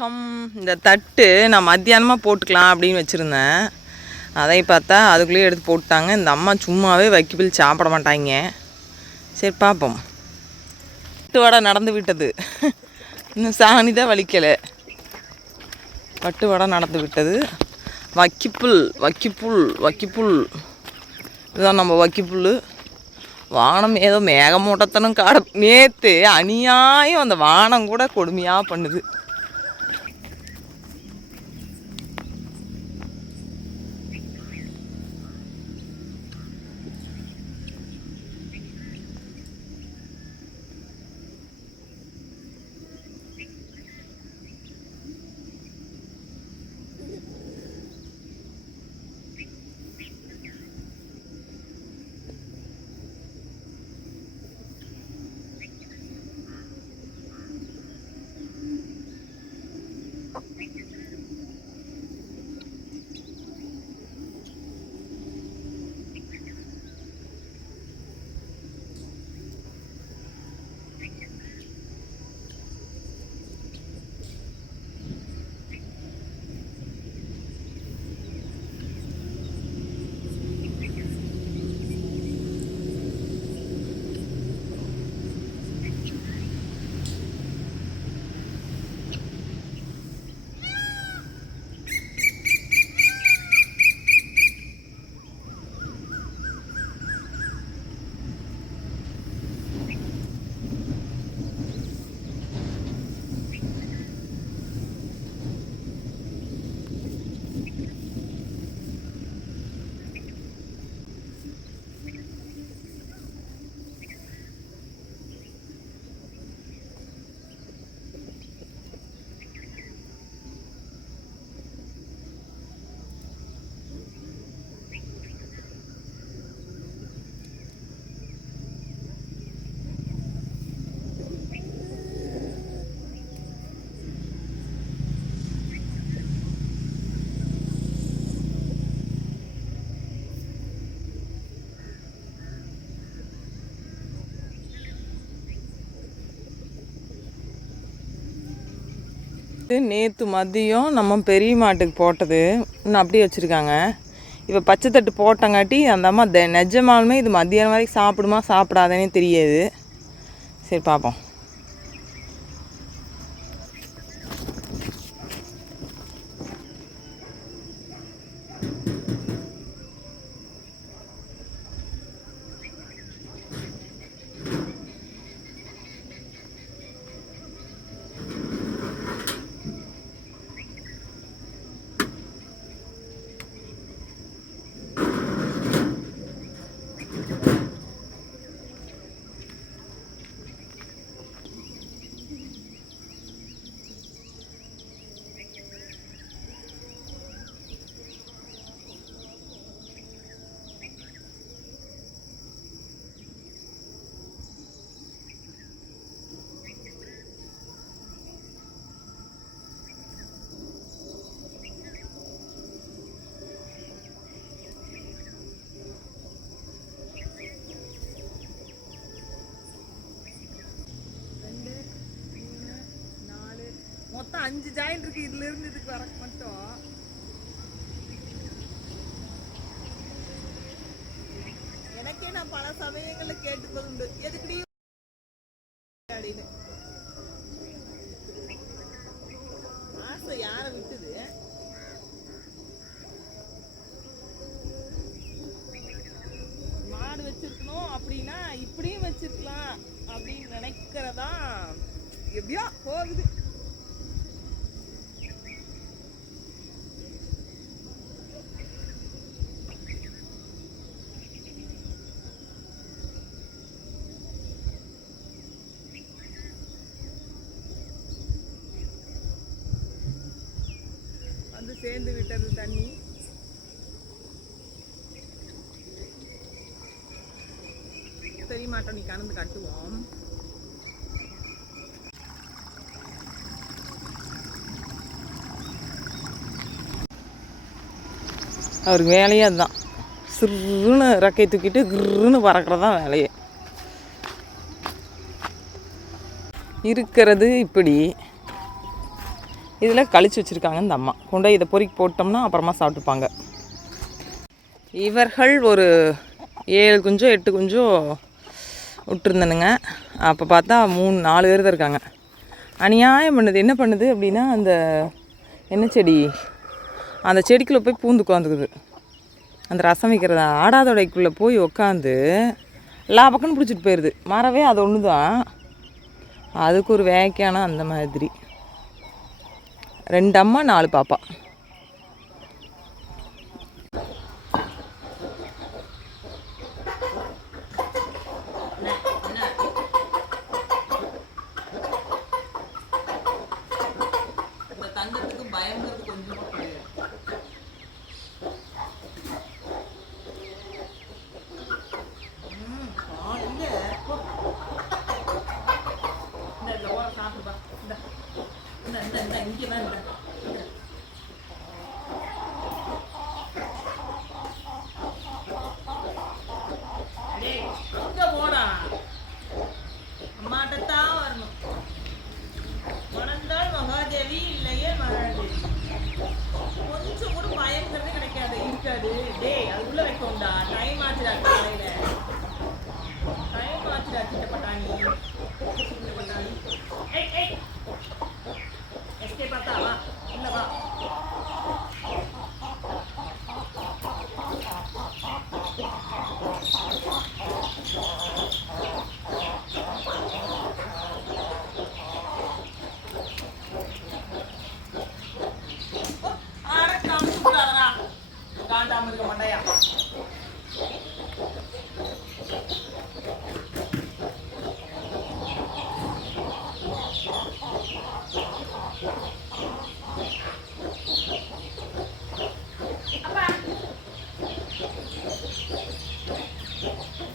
வணக்கம். இந்த தட்டு நான் மத்தியானமாக போட்டுக்கலாம் அப்படின்னு வச்சுருந்தேன். அதை பார்த்தா அதுக்குள்ளேயே எடுத்து போட்டாங்க. இந்த அம்மா சும்மாவே வைக்கபிள் சாப்பிட மாட்டாங்க. சரி பார்ப்போம். பட்டு வடை நடந்து விட்டது. இன்னும் சாணி தான் வலிக்கலை. பட்டு வடை நடந்து விட்டது. வக்கிப்புல் வக்கிப்புல் வக்கிப்புல் இதுதான் நம்ம வக்கிப்புல். வானம் ஏதோ மேகமூட்டத்தனும் நேற்று அநியாயம் அந்த வானம் கூட கொடுமையாக பண்ணுது. நேற்று மதியம் நம்ம பெரிய மாட்டுக்கு போட்டது இன்னும் அப்படியே வச்சுருக்காங்க. இப்போ பச்சை தட்டு போட்டங்காட்டி அந்த அம்மா நிஜமாலுமே இது மத்தியானம் வரைக்கும் சாப்பிடுமா சாப்பிடாதேனே தெரியாது. சரி பார்ப்போம். மொத்தம் 5 ஜாயிண்ட் இருக்கு. இதுல இருந்து இதுக்கு வர மட்டும் எனக்கே நான் பல சமயங்கள்ல கேட்டுக்கொண்டு எதுக்குடி அப்படின்னு ஆசை யார விட்டுது. மாடு வச்சிருக்கணும் அப்படின்னா இப்படியும் வச்சிருக்கலாம் அப்படின்னு நினைக்கிறதா எப்படியோ போகுது. சேர்ந்து விட்டது தண்ணி. தெரிய மாட்டோம். நீ கலந்து கட்டுவோம். அவருக்கு வேலையே அதுதான். சிறுன்னு ரெக்கை தூக்கிட்டு கிருன்னு பறக்கிறதான் வேலையே. இருக்கிறது இப்படி. இதில் கழிச்சு வச்சுருக்காங்க இந்த அம்மா. கொண்டு இதை பொறுக்கி போட்டோம்னா அப்புறமா சாப்பிட்டுப்பாங்க. இவர்கள் ஒரு 7 குஞ்சோ 8 குஞ்சோ விட்டுருந்தனுங்க. அப்போ பார்த்தா 3-4 பேர் தான் இருக்காங்க. அநியாயம் பண்ணுது. என்ன பண்ணுது அப்படின்னா, அந்த என்ன செடி, அந்த செடிக்குள்ளே போய் பூந்து உட்காந்துக்குது. அந்த ரசம் வைக்கிறத ஆடாதோடைக்குள்ளே போய் உட்காந்து எல்லா பக்கமும் பிடிச்சிட்டு போயிடுது. மரவே அது ஒன்று தான், அதுக்கு ஒரு வேக்கையானா அந்த மாதிரி. 2 அம்மா 4 பாப்பா. தங்கத்துக்கு பயங்கிறது கொஞ்சம் போடா அம்மாட்டத்தான் வரணும். மணந்தால் மகாதேவி இல்லையே மகாதேவி. கொஞ்சம் கூட பயங்கிறது இருக்காது. டேய் அது உள்ள வைக்கோண்டா. டைம் ஆச்சுடா, காலையில டைம் ஆச்சுடா. சிட்டப்பட்டாணி எஸ்கே பார்த்தா வா, இல்லை வா. காண்டாம இருக்க மாட்டாயா?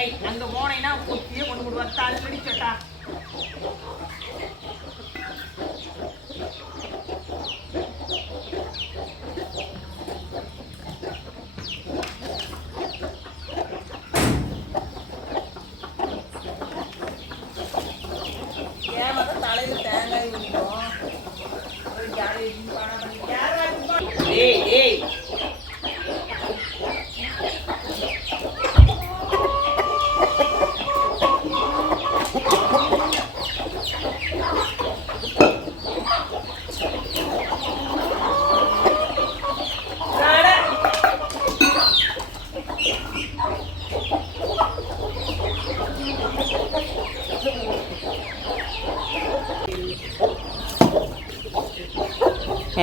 ஏய், அங்க போனேன்னா கொத்தியே கொண்டு விடுவார். தாலி பிடிச்சட்டா. தலையில தேங்காய் விட்டோம். ஏய் ஏய்,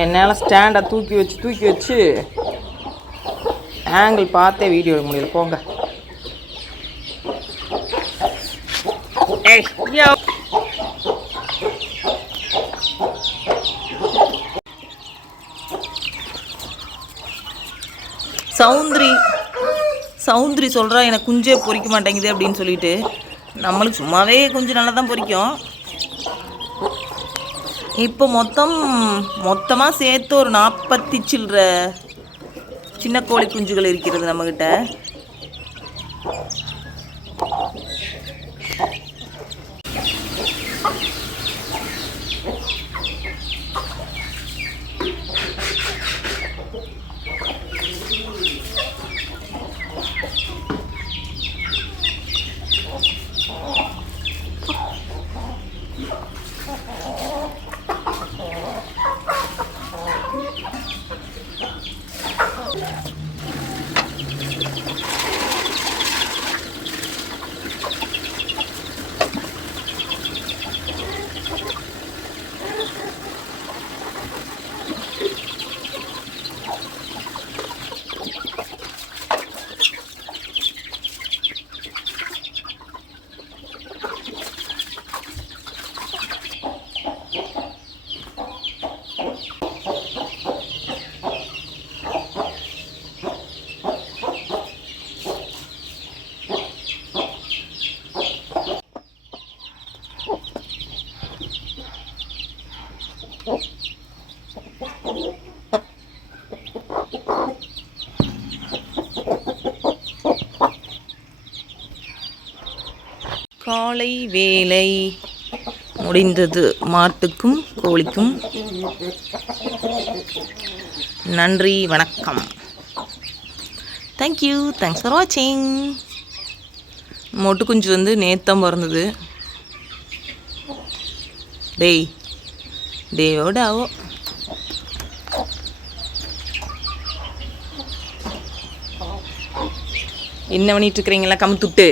என்னால் ஸ்டாண்டை தூக்கி வச்சு ஆங்கிள் பார்த்தே வீடியோ எடுக்க முடியல. போங்க. ஏய் யோ, சௌந்தரி சொல்கிறா எனக்கு குஞ்சே பொறிக்க மாட்டேங்குது அப்படின்னு சொல்லிட்டு. நம்மளுக்கு சும்மாவே கொஞ்சம் நல்லா தான் பொறிக்கும். இப்போ மொத்தமாக சேர்த்து ஒரு 40 சில்லற சின்ன கோழி குஞ்சுகள் இருக்கிறது நம்மக்கிட்ட. காலை வேலை முடிந்தது. மாட்டுக்கும் கோழிக்கும் நன்றி, வணக்கம். தேங்க்யூ, தேங்க்ஸ் ஃபார் வாட்சிங். மொட்டு குஞ்சு வந்து நேத்தம் பிறந்தது. டேயோட ஆவோ. என்ன பண்ணிட்டு இருக்கிறீங்களா கமுத்துட்டு?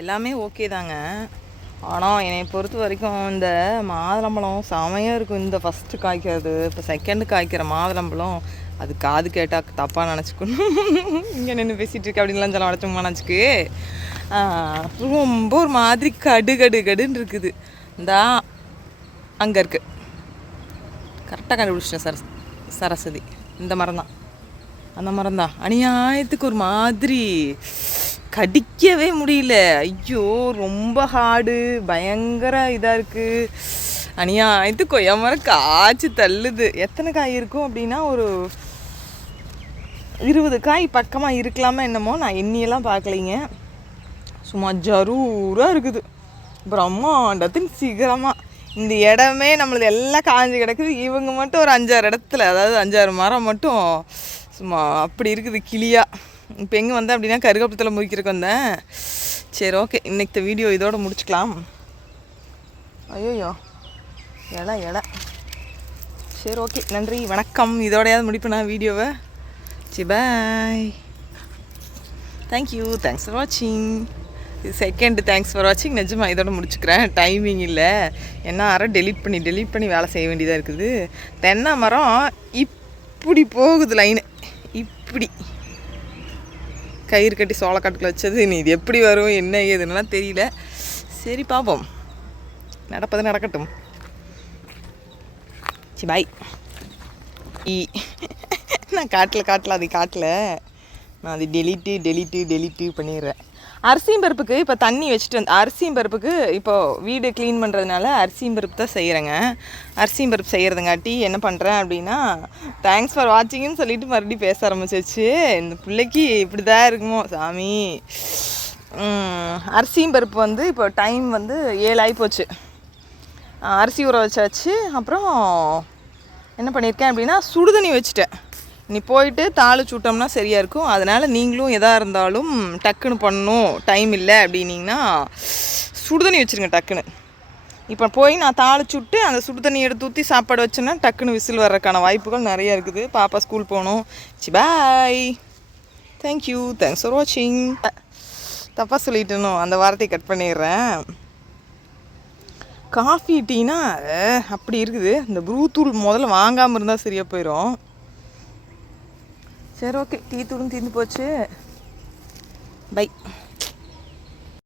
எல்லாமே ஓகே தாங்க. ஆனால் என்னை பொறுத்த வரைக்கும் இந்த மாதுளம்பழம் செமையாக இருக்கும். இந்த ஃபஸ்ட்டு காய்க்கிறது, இப்போ செகண்டு காய்க்கிற மாதுளம்பழம் அது காது கேட்டால் தப்பாக நினச்சிக்கணும். இங்கே நின்று பேசிகிட்டு இருக்க அப்படின்லாம் சொல்ல உடச்சுமா நினச்சிக்கு. ரொம்ப ஒரு மாதிரி கடுன்னு இருக்குது. இந்தா அங்கே இருக்குது, கரெக்டாக கண்டுபிடிச்சிட்டேன். சரஸ்வதி இந்த மரம் தான், அந்த மரம் தான். அநியாயத்துக்கு ஒரு மாதிரி கடிக்கவே முடியல. ஐயோ ரொம்ப ஹார்டு, பயங்கர இதாக இருக்குது. அநியாயத்துக்கு கொய்யா மரம் காய்ச்சி தள்ளுது. எத்தனை காய் இருக்கும் அப்படின்னா ஒரு 20 காய் பக்கமாக இருக்கலாமா என்னமோ. நான் எண்ணியெல்லாம் பார்க்கலைங்க. சும்மா ஜரூராக இருக்குது. பிரம்மாண்டத்தின் சிகரமாக இந்த இடமே நம்மளது எல்லாம் காஞ்சி கிடக்குது. இவங்க மட்டும் ஒரு 5-6 இடத்துல, அதாவது 5-6 மரம் மட்டும் சும்மா அப்படி இருக்குது கிளியாக. இப்போ எங்கே வந்தேன் அப்படின்னா கருகப்பத்தில் முறிக்கிறதுக்கு வந்தேன். சரி ஓகே, இன்னைக்கு வீடியோ இதோட முடிச்சுக்கலாம். ஐயோயோ இலை. சரி ஓகே, நன்றி வணக்கம். இதோடையாவது முடிப்பேன் நான் வீடியோவை. சரி பாய். தேங்க்யூ, தேங்க்ஸ் ஃபார் வாட்சிங். இது செகண்டு தேங்க்ஸ் ஃபார் வாட்சிங். நிஜமாக இதோட முடிச்சுக்கிறேன், டைமிங் இல்லை. என்ன டெலீட் பண்ணி வேலை செய்ய வேண்டியதாக இருக்குது. தென்னை மரம் இப்படி போகுது லைனு, இப்படி கயிறு கட்டி சோளக்காட்டுக்குள்ள வச்சது. நீ இது எப்படி வரும் என்ன ஏதுன்னெலாம் தெரியல. சரி பார்ப்போம், நடப்பது நடக்கட்டும். சி பாய். நான் காட்டல நான் அது டெலிட்டு பண்ணிடுறேன். அரிசியும் பருப்புக்கு இப்போ தண்ணி வச்சுட்டு அரிசியும் பருப்புக்கு இப்போது வீடு க்ளீன் பண்ணுறதுனால அரிசியும் பருப்பு தான் செய்கிறேங்க. அரிசியும் பருப்பு செய்கிறதுங்காட்டி என்ன பண்ணுறேன் அப்படின்னா தேங்க்ஸ் ஃபார் வாட்சிங்னு சொல்லிவிட்டு மறுபடியும் பேச ஆரம்பிச்சிச்சு. இந்த பிள்ளைக்கு இப்படி தான் இருக்குமோ சாமி. அரிசியும் பருப்பு வந்து இப்போ டைம் வந்து 7 ஆகிப்போச்சு. அரிசி ஊற வச்சாச்சு. அப்புறம் என்ன பண்ணியிருக்கேன் அப்படின்னா சுடுதண்ணி வச்சுட்டேன். நீ போயிட்டு தாளிச்சு விட்டோம்னா சரியாக இருக்கும். அதனால் நீங்களும் எதாக இருந்தாலும் டக்குன்னு பண்ணணும், டைம் இல்லை அப்படின்னிங்கன்னா சுடுதண்ணி வச்சுருங்க டக்குன்னு. இப்போ போய் நான் தாளிச்சு விட்டு அந்த சுடுதண்ணி எடுத்து ஊற்றி சாப்பாடு வச்சேன்னா டக்குன்னு விசில் வர்றதுக்கான வாய்ப்புகள் நிறையா இருக்குது. பாப்பா ஸ்கூல் போகணும். C bye. Thank you, thanks for வாட்சிங். தப்பாக சொல்லிட்டணும், அந்த வார்த்தையை கட் பண்ணிடுறேன். காஃபி டீனா அப்படி இருக்குது. இந்த ப்ரூ தூள் முதல்ல வாங்காமல் இருந்தால் சரியாக போயிடும். சரி ஓகே, டீ தூளும் தீர்ந்து போச்சு. பை.